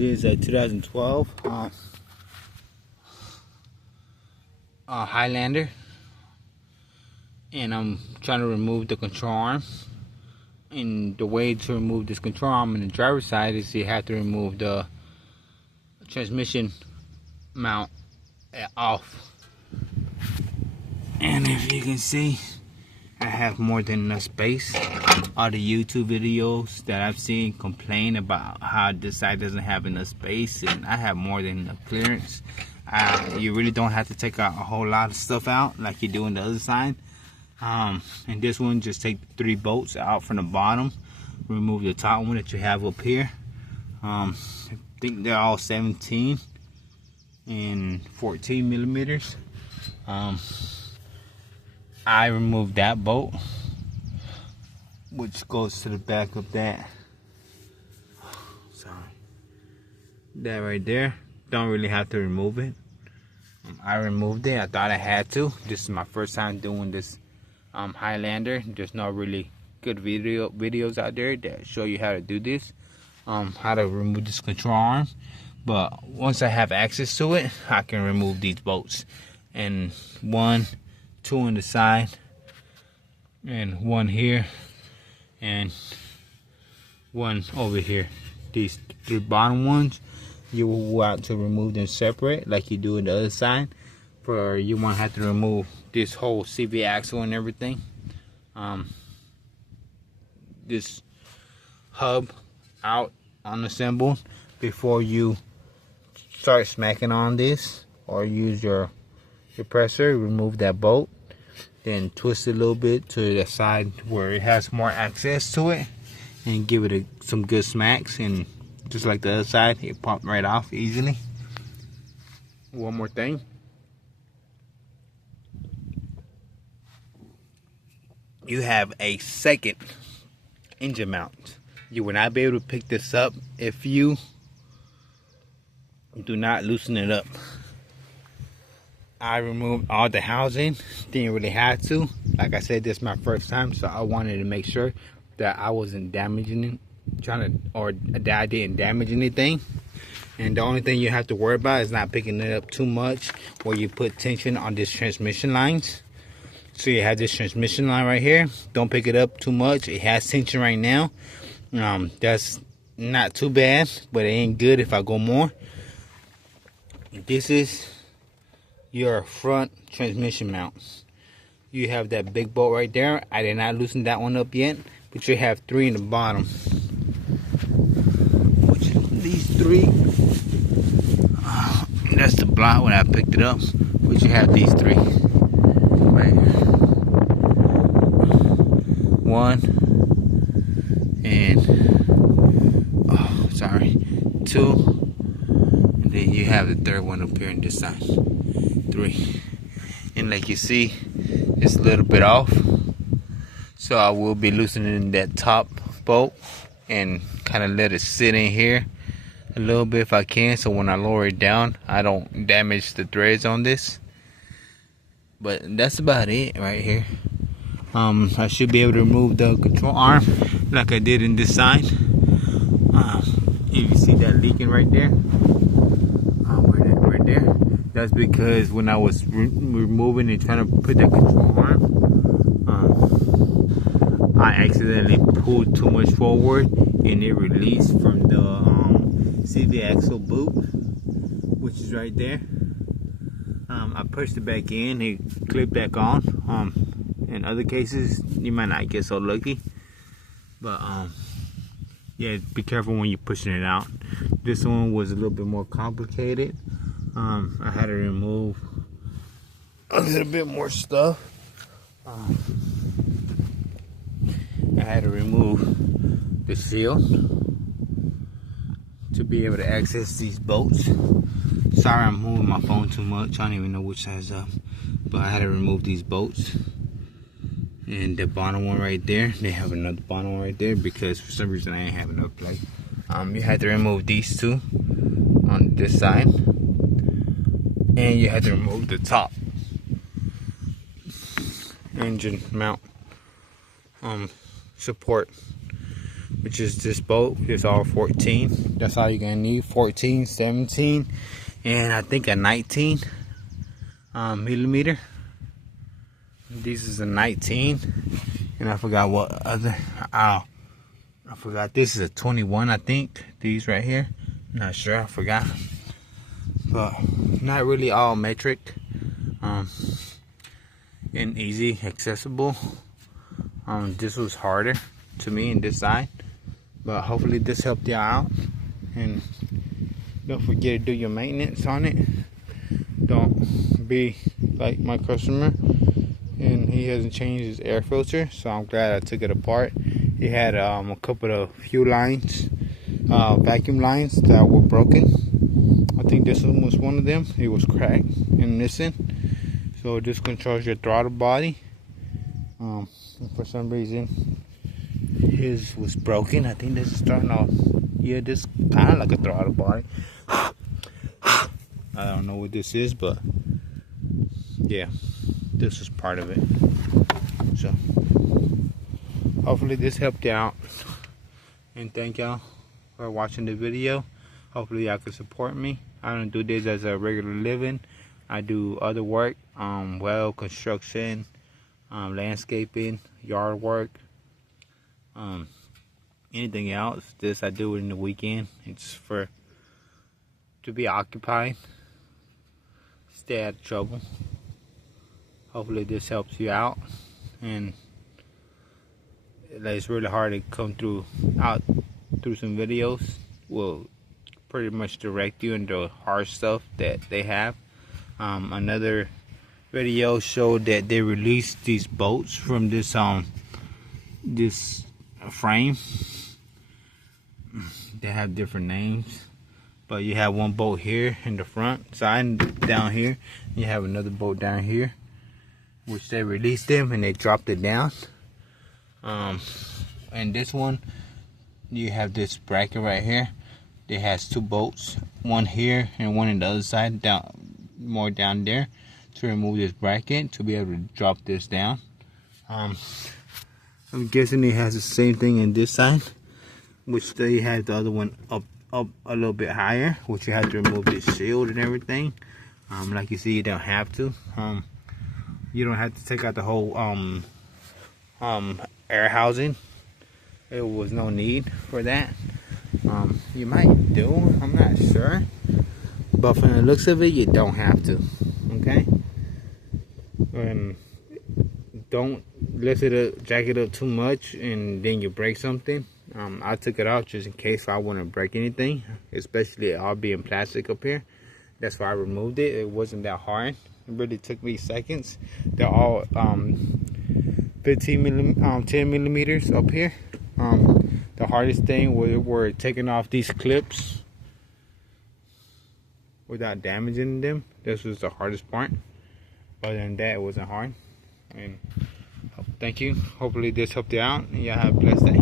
This is a 2012 Highlander, and I'm trying to remove the control arm. And the way to remove this control arm on the driver's side is you have to remove the transmission mount off. And if you can see, I have more than enough space. All the YouTube videos that I've seen complain about how this side doesn't have enough space, and I have more than enough clearance. You really don't have to take a whole lot of stuff out like you do on the other side. And this one, just take 3 bolts out from the bottom, remove the top one that you have up here. I think they're all 17 and 14 millimeters. I removed that bolt, which goes to the back of that. Sorry, that right there. Don't really have to remove it. I removed it. I thought I had to. This is my first time doing this Highlander. There's no really good videos out there that show you how to do this, how to remove this control arm. But once I have access to it, I can remove these bolts. And 1, 2 on the side, and 1 here, and 1 over here. These 3 bottom ones, you will want to remove them separate like you do on the other side. For you won't have to remove this whole CV axle and everything. This hub out unassembled before you start smacking on this, or use your presser. Remove that bolt, then twist it a little bit to the side where it has more access to it, and give it some good smacks, and just like the other side, it popped right off easily. One more thing, you have a second engine mount. You will not be able to pick this up if you do not loosen it up. I removed all the housing, didn't really have to. Like I said, this is my first time, so I wanted to make sure that I wasn't damaging it, or that I didn't damage anything. And the only thing you have to worry about is not picking it up too much where you put tension on this transmission lines. So you have this transmission line right here. Don't pick it up too much. It has tension right now. That's not too bad, but it ain't good if I go more. This is your front transmission mount. You have that big bolt right there. I did not loosen that one up yet, but you have 3 in the bottom. Which these 3, that's the block when I picked it up. But you have these 3 right here. 1 and 2. Then you have the 3rd one up here on this side. 3. And like you see, it's a little bit off, so I will be loosening that top bolt and kind of let it sit in here a little bit if I can, so when I lower it down I don't damage the threads on this. But that's about it right here. I should be able to remove the control arm like I did in this side. If you see that leaking right there, right there, that's because when I was removing and trying to put that control arm, I accidentally pulled too much forward and it released from the CV axle boot, which is right there. I pushed it back in, it clipped back on. In other cases, you might not get so lucky, but yeah, be careful when you're pushing it out. This one was a little bit more complicated. I had to remove a little bit more stuff. I had to remove the seal to be able to access these bolts. Sorry, I'm moving my phone too much. I don't even know which side's up, but I had to remove these bolts. And the bottom one right there, they have another bottom one right there because for some reason I ain't have enough place. You had to remove these 2 on this side, and you had to remove the top engine mount support which is this bolt. It's all 14. That's all you're gonna need. 14, 17, and I think a 19 millimeter. This is a 19, and I forgot what other. I forgot. This is a 21. I think these right here. Not sure. I forgot. But not really all metric. And easy accessible. This was harder to me in this side, but hopefully this helped you out. And don't forget to do your maintenance on it. Don't be like my customer, and he hasn't changed his air filter, so I'm glad I took it apart. He had a couple of few lines, vacuum lines that were broken. I think this one was one of them. It was cracked and missing, so this controls your throttle body. For some reason his was broken. I think this is starting off, yeah, this kind of like a throttle body. I don't know what this is, but yeah, this is part of it. So hopefully this helped you out, and thank y'all for watching the video. Hopefully y'all can support me. I don't do this as a regular living. I do other work, well, construction, landscaping, yard work, anything else. This I do it in the weekend. It's to be occupied, stay out of trouble. Hopefully this helps you out, and it's really hard to come through some videos. Will pretty much direct you into hard stuff that they have. Another video showed that they released these bolts from this this frame. They have different names, but you have one bolt here in the front side down here. You have another bolt down here, which they released them and they dropped it down. And this one, you have this bracket right here. It has two bolts, one here and one on the other side, more down there, to remove this bracket to be able to drop this down. I'm guessing it has the same thing in this side, which they have the other one up a little bit higher, which you have to remove this shield and everything. Like you see, you don't have to. You don't have to take out the whole air housing. There was no need for that. You might do, I'm not sure, but from the looks of it, you don't have to. Okay. Don't lift it up, jack it up too much, and then you break something. I took it off just in case I wouldn't break anything, especially it all being plastic up here. That's why I removed it. It wasn't that hard. It really took me seconds. They're all 10 millimeters up here. The hardest thing were taking off these clips without damaging them. This was the hardest part. Other than that, it wasn't hard. And thank you. Hopefully this helped you out, and y'all have a blessed day.